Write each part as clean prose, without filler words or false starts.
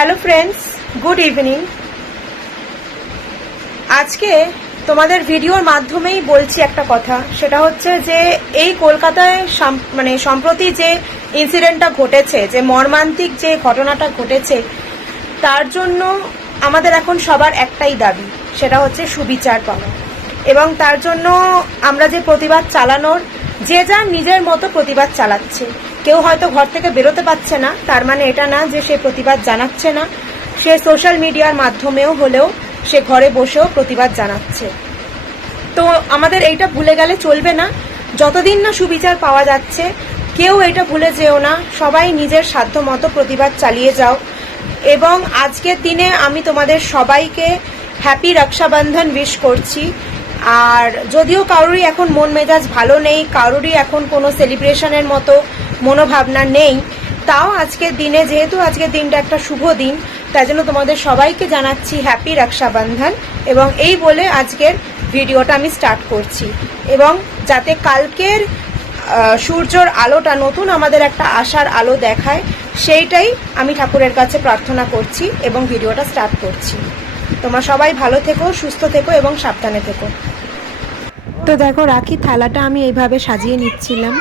Hello friends, good evening. আজকে তোমাদের ভিডিওর মাধ্যমেই বলছি একটা কথা, সেটা হচ্ছে যে এই কলকাতায় সম্প্রতি যে ইনসিডেন্টটা ঘটেছে, যে মর্মান্তিক যে ঘটনাটা ঘটেছে, তার জন্য আমাদের এখন সবার একটাই দাবি, সেটা হচ্ছে সুবিচার পাওয়া। এবং তার জন্য আমরা যে প্রতিবাদ চালানোর, যে যার নিজের মতো প্রতিবাদ চালাচ্ছে। কেউ হয়তো ঘর থেকে বেরোতে পারছে না, তার মানে এটা না যে সে প্রতিবাদ জানাচ্ছে না। সে সোশ্যাল মিডিয়ার মাধ্যমেও হলেও সে ঘরে বসেও প্রতিবাদ জানাচ্ছে। তো আমাদের এইটা ভুলে গেলে চলবে না। যতদিন না সুবিচার পাওয়া যাচ্ছে, কেউ এটা ভুলে যেও না। সবাই নিজের সাধ্য মতো প্রতিবাদ চালিয়ে যাও। এবং আজকের দিনে আমি তোমাদের সবাইকে হ্যাপি রক্ষাবন্ধন উইশ করছি। আর যদিও কারোরই এখন মন মেজাজ ভালো নেই, কারোরই এখন কোনো সেলিব্রেশনের মতো মনোভাবনা নেই, তাও আজকের দিনে, যেহেতু আজকের দিনটা একটা শুভ দিন, তাই জন্য তোমাদের সবাইকে জানাচ্ছি হ্যাপি রক্ষাবন্ধন। এবং এই বলে আজকের ভিডিওটা আমি স্টার্ট করছি। এবং যাতে কালকের সূর্যর আলোটা নতুন আমাদের একটা আশার আলো দেখায়, সেইটাই আমি ঠাকুরের কাছে প্রার্থনা করছি এবং ভিডিওটা স্টার্ট করছি। তোমরা সবাই ভালো থেকো, সুস্থ থেকো এবং সাবধানে থেকো। তো দেখো, রাখি থালাটা আমি এইভাবে সাজিয়ে নিচ্ছিলাম।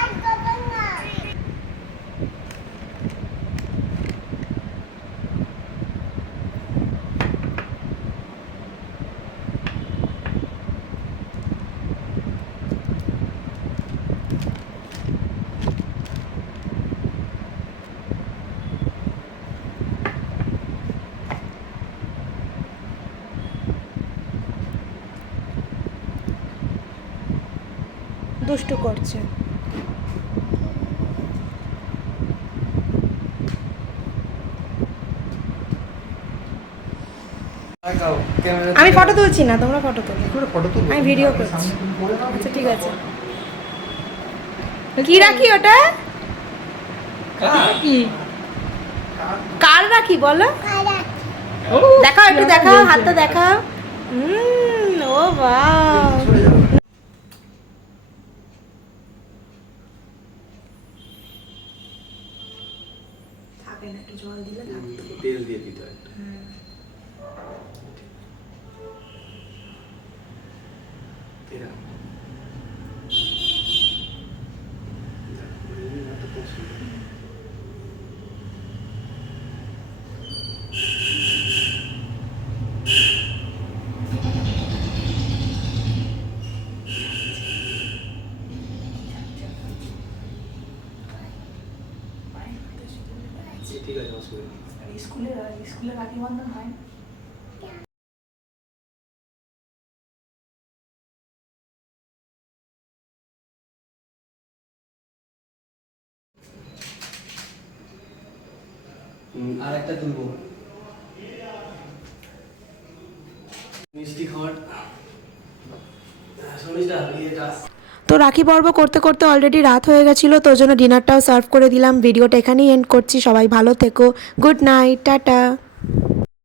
দুষ্টু করছে। আমি ফটো তুলছি না, তোমরা ফটো তোলো। আমি ভিডিও করছি। আচ্ছা ঠিক আছে। কি রাখি ওটা? কার রাখি বলো? দেখাও, একটু দেখাও, হাতটা দেখাও। ও বাহ, থাকে না, একটু জল দিলে থাকতো। তেল দিয়ে দিতে হয়। ঠিক আছে, অসুবিধা নেই। স্কুলে রাখি বন্ধন হয়। আর একটা তুলবো মিষ্টি খাবার। তো রাখি পর্ব করতে করতে অলরেডি রাত হয়ে গেছিলো, তো ওই জন্য ডিনারটাও সার্ভ করে দিলাম। ভিডিওটা এখানেই এন্ড করছি। সবাই ভালো থেকো। Good night, tata.